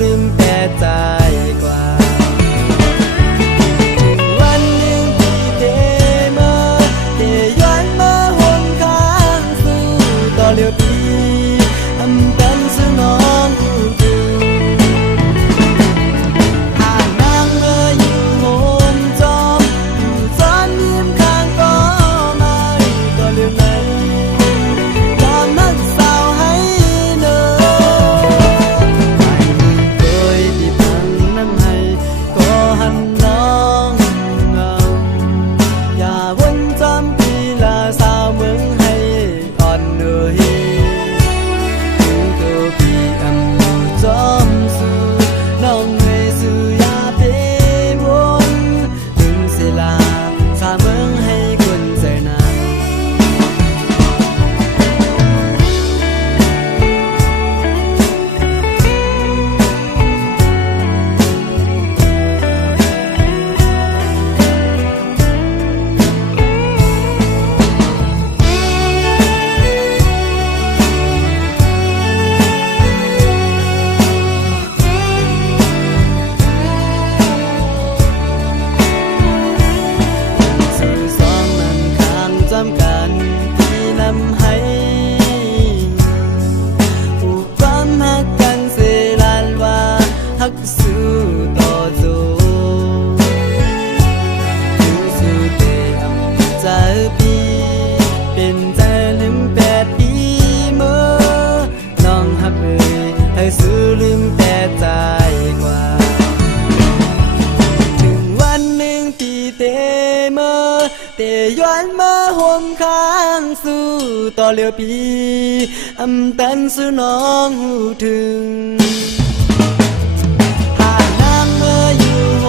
ลืมแต่ใจกว่าวันหนึ่งที่เธอมาเธอย้อนมาหนข้างสู่ต่อเลี้ยวปีอำเป็นสู่น้องผู้ถึงอ่านนางเมื่ออยู่โฮมจอมอยู่จอนยิ้มข้างก็ไม่ต่อเลี้ยวไหนยอมนักสาวให้เนอใครเคยที่พังน้ำให้ก็หันน้องเงาอย่าวนจำปีลาสาวเมืองให้อ่อนเหนื่อยถึงตัวพี่อำอยู่จอมสู่น้องเงยสู่อย่าไปวนถึงเสียลาสาวเมืองให้คนใจหนาสื่อสองมันข้างจำกันที่นำให้ผูกความหักกันเสียลานว่าหักสู้ต่อโจสู้เตอำใจปีเป็นใจลืม8 ปีเมื่อน้องหักเอ่ยให้สู้ลืมแต่ใจกว่าถึงวันหนึ่งที่เตมาเตย้อนมาห่มข้างสู่ต่อเลี้ยวปีอำตันสู่น้องหูถึงหากนางเมื่ออยู่โฮ